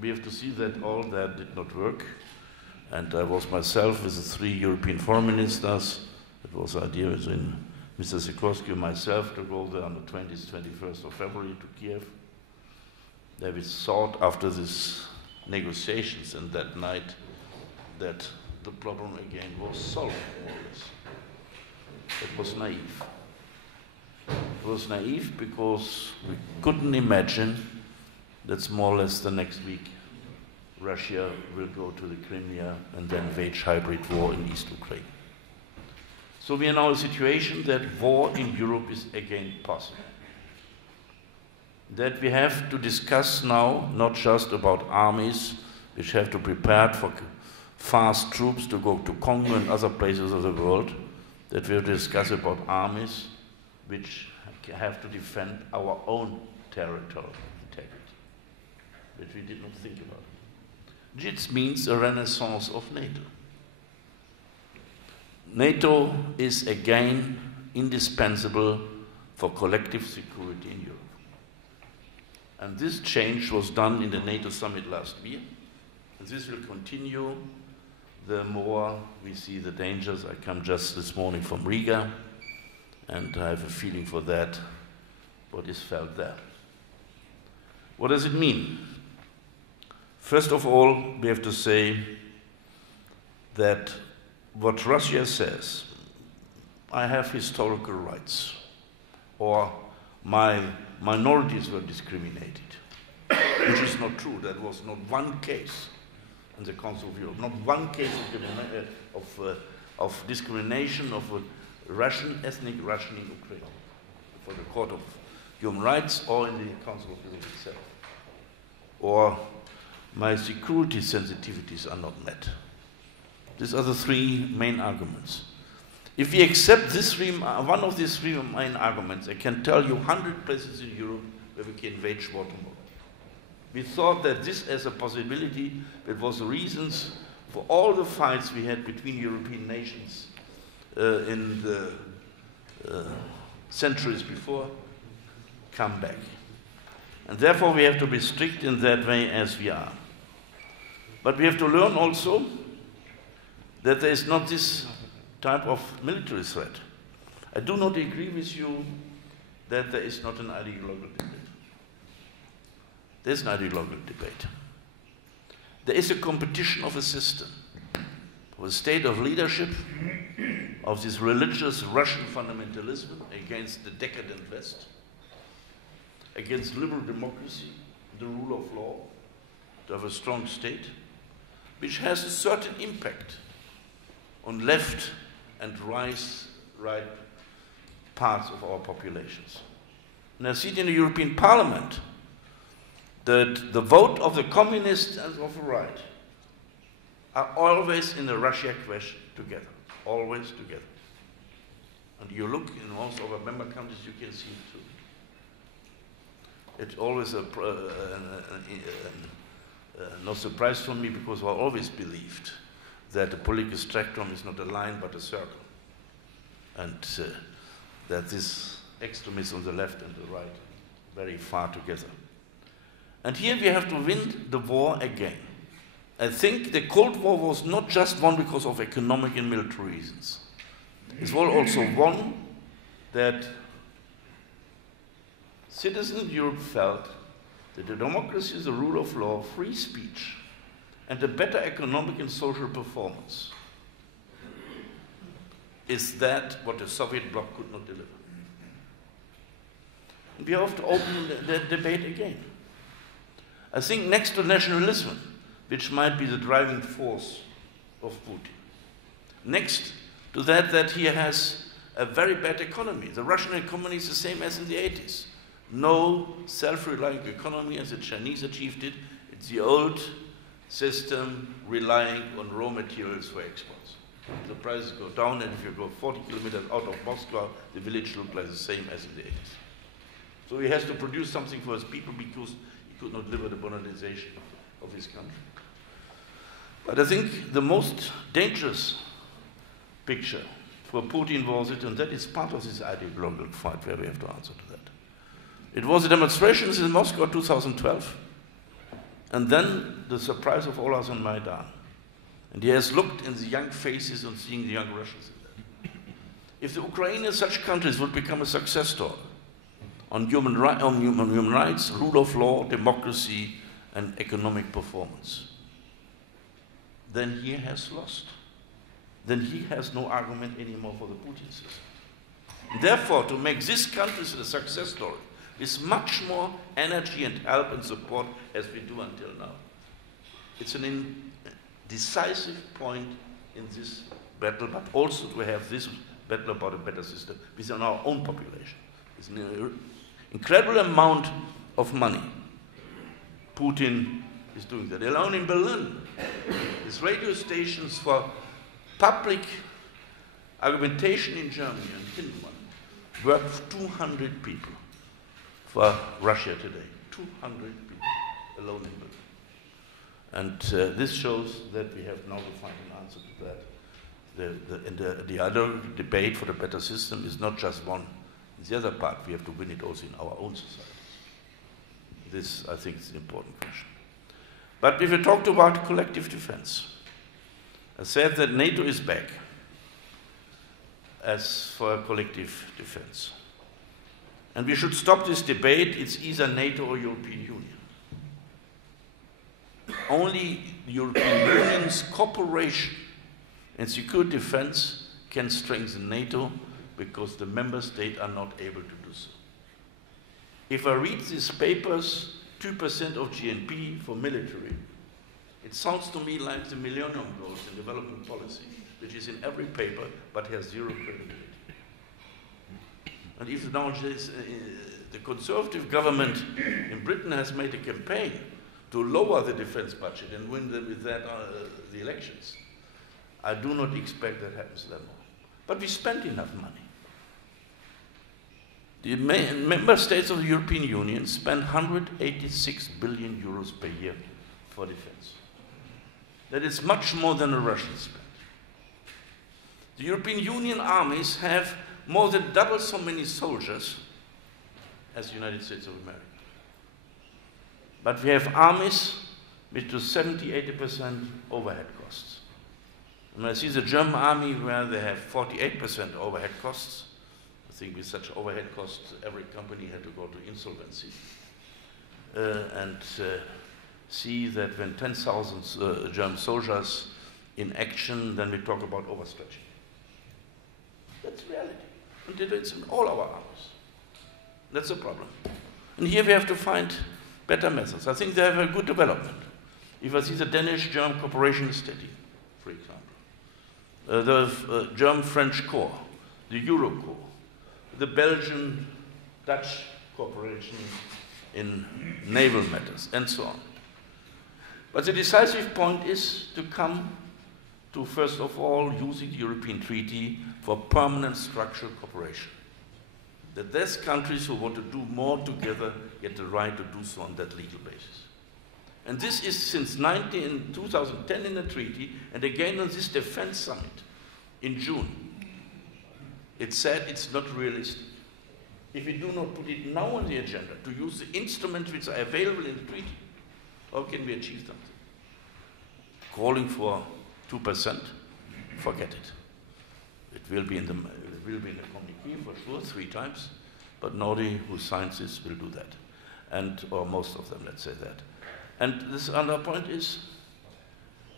we have to see that all that did not work. And I was myself with the 3 European foreign ministers. It was the idea between Mr. Sikorski and myself to go there on the 20th, 21st of February to Kiev. There we thought after these negotiations and that night that the problem again was solved, more or less. It was naive. It was naive because we couldn't imagine that's more or less the next week Russia will go to the Crimea and then wage hybrid war in East Ukraine. So we are now in a situation that war in Europe is again possible. That we have to discuss now not just about armies which have to prepare for fast troops to go to Congo and other places of the world, that we have to discuss about armies which have to defend our own territorial integrity, which we did not think about. It means a renaissance of NATO. NATO is again indispensable for collective security in Europe. And this change was done in the NATO summit last year. And this will continue the more we see the dangers. I come just this morning from Riga, and I have a feeling for that, what is felt there. What does it mean? First of all, we have to say that what Russia says, I have historical rights, or my minorities were discriminated, which is not true. That was not one case in the Council of Europe, not one case of discrimination of a Russian, ethnic Russian in Ukraine, for the Court of Human Rights or in the Council of Europe itself. Or my security sensitivities are not met. These are the 3 main arguments. If we accept one of these 3 main arguments, I can tell you 100 places in Europe where we can wage war tomorrow. We thought that this as a possibility, that was the reasons for all the fights we had between European nations in the centuries before, come back. And therefore we have to be strict in that way as we are. But we have to learn also that there is not this type of military threat. I do not agree with you that there is not an ideological debate. There is an ideological debate. There is a competition of a system, of a state of leadership, of this religious Russian fundamentalism against the decadent West, against liberal democracy, the rule of law, to have a strong state, which has a certain impact on left and right parts of our populations. And I see it in the European Parliament that the vote of the communists and of the right are always in the Russia question together, always together. And you look in most of our member countries, you can see it too. It's always no surprise for me, because I always believed that the political spectrum is not a line but a circle, and that this extremism on the left and the right very far together. And here we have to win the war again. I think the Cold War was not just won because of economic and military reasons. It was also won that citizens in Europe felt that the democracy is the rule of law, free speech, and a better economic and social performance is that what the Soviet bloc could not deliver. And we have to open that debate again. I think next to nationalism, which might be the driving force of Putin, next to that he has a very bad economy. The Russian economy is the same as in the 80s. No self-relying economy as the Chinese achieved it. It's the old system relying on raw materials for exports. The prices go down, and if you go 40 kilometers out of Moscow, the village looks like the same as in the 80s. So he has to produce something for his people because he could not deliver the modernization of his country. But I think the most dangerous picture for Putin was it, and that is part of this ideological fight where we have to answer to that. It was the demonstrations in Moscow 2012. And then the surprise of all us on Maidan. And he has looked in the young faces and seeing the young Russians in that. If the Ukraine and such countries would become a success story on human rights, rule of law, democracy, and economic performance, then he has lost. Then he has no argument anymore for the Putin system. Therefore, to make these countries a success story with much more energy and help and support as we do until now. It's an decisive point in this battle, but also to have this battle about a better system within our own population. It's an incredible amount of money Putin is doing that. Alone in Berlin, his radio stations for public argumentation in Germany and Finland work 200 people for Russia today. 200 people alone in Berlin. And this shows that we have now to find an answer to that. The other debate for the better system is not just one. The other part, we have to win it also in our own society. This, I think, is an important question. But if we talked about collective defense, I said that NATO is back as for collective defense. And we should stop this debate. It's either NATO or European Union. Only the European Union's cooperation in secure defense can strengthen NATO because the member states are not able to do so. If I read these papers, 2% of GNP for military, it sounds to me like the Millennium Goals in development policy, which is in every paper but has zero credibility. And if nowadays the Conservative government in Britain has made a campaign to lower the defense budget and win with that the elections, I do not expect that happens then. But we spent enough money. The member states of the European Union spend 186 billion euros per year for defense. That is much more than the Russians spend. The European Union armies have more than double so many soldiers as the United States of America. But we have armies which do 70–80% overhead costs. And I see the German army where they have 48% overhead costs. I think with such overhead costs, every company had to go to insolvency. See that when 10,000 German soldiers in action, then we talk about overstretching. That's reality. And it's in all our armies. That's the problem. And here we have to find better methods. I think they have a good development. If I see the Danish-German cooperation is steady, for example. The German-French Corps, the Euro Corps, the Belgian-Dutch cooperation in naval matters, and so on. But the decisive point is to come to, first of all, using the European Treaty for permanent structural cooperation. That those countries who want to do more together get the right to do so on that legal basis. And this is since 2010 in the treaty, and again on this defense summit in June. It said it's not realistic. If we do not put it now on the agenda to use the instruments which are available in the treaty, how can we achieve something? Calling for 2%, forget it. It will be in the communiqué for sure 3 times, but nobody who signs this will do that, or most of them, let's say that. And this other point is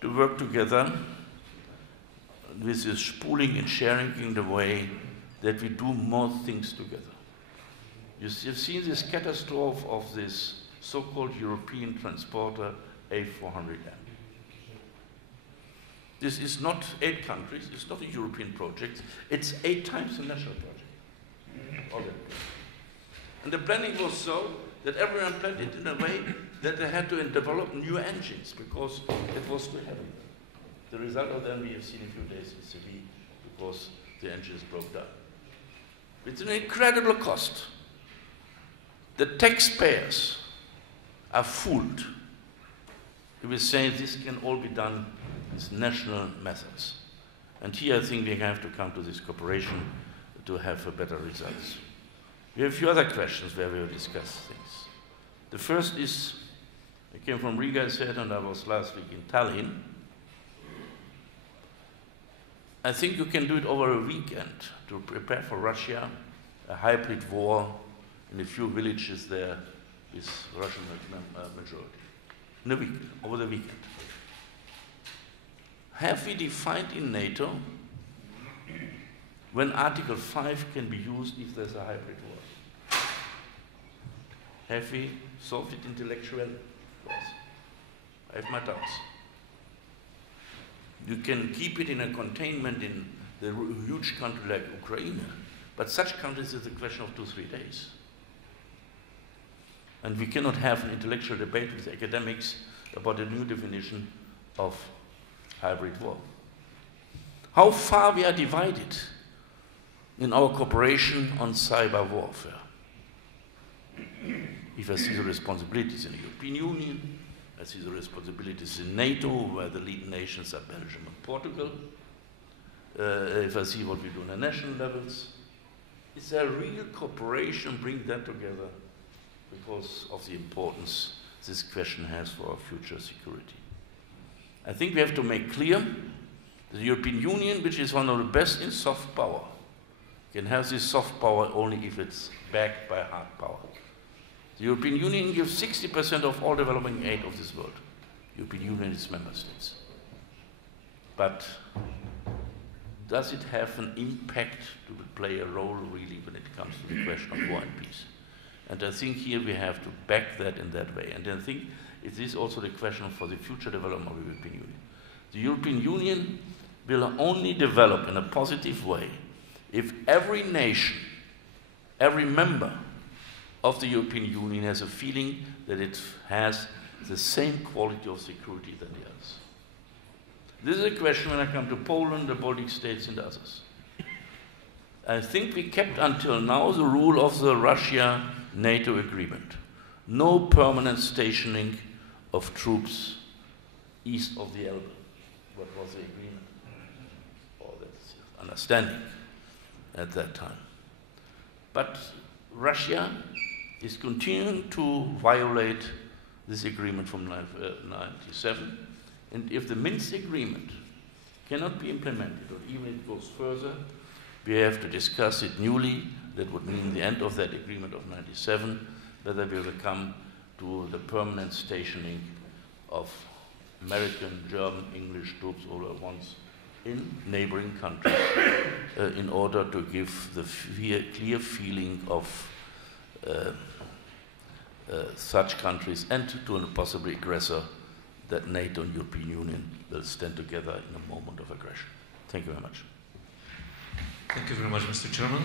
to work together with this pooling and sharing in the way that we do more things together. You've seen this catastrophe of this so-called European transporter A400M. This is not 8 countries, it's not a European project, it's 8 times the national project. Already. And the planning was so that everyone planned it in a way that they had to develop new engines because it was too heavy. The result of them we have seen in a few days in Seville because the engines broke down. It's an incredible cost. The taxpayers are fooled. We will say this can all be done with national methods. And here I think we have to come to this cooperation to have better results. We have a few other questions where we will discuss things. The first is I came from Riga, I said, and I was last week in Tallinn. I think you can do it over a weekend to prepare for Russia, a hybrid war in a few villages there with Russian majority. In a week, over the weekend. Have we defined in NATO when Article 5 can be used if there's a hybrid war? Have we solved it intellectually? I have my doubts. You can keep it in a containment in the huge country like Ukraine, but such countries is a question of 2-3 days. And we cannot have an intellectual debate with academics about a new definition of hybrid war. How far we are divided in our cooperation on cyber warfare. If I see the responsibilities in the European Union, I see the responsibilities in NATO, where the lead nations are Belgium and Portugal. If I see what we do on the national levels, is there real cooperation, bring that together because of the importance this question has for our future security. I think we have to make clear that the European Union, which is one of the best in soft power, can have this soft power only if it's backed by hard power. The European Union gives 60% of all development aid of this world. The European Union is member states. But does it have an impact to play a role really when it comes to the question of war and peace? And I think here we have to back that in that way. And I think it is also the question for the future development of the European Union. The European Union will only develop in a positive way if every nation, every member of the European Union has a feeling that it has the same quality of security than the others. This is a question when I come to Poland, the Baltic states and others. I think we kept until now the rule of the Russia-NATO agreement. No permanent stationing of troops east of the Elbe. What was the agreement? Or the understanding at that time. But Russia is continuing to violate this agreement from 1997. And if the Minsk agreement cannot be implemented, or even it goes further, we have to discuss it newly. That would mean the end of that agreement of 1997, whether we will come to the permanent stationing of American, German, English troops all at once in neighboring countries in order to give the clear feeling of such countries and to a possible aggressor that NATO and European Union will stand together in a moment of aggression. Thank you very much. Thank you very much, Mr. Chairman.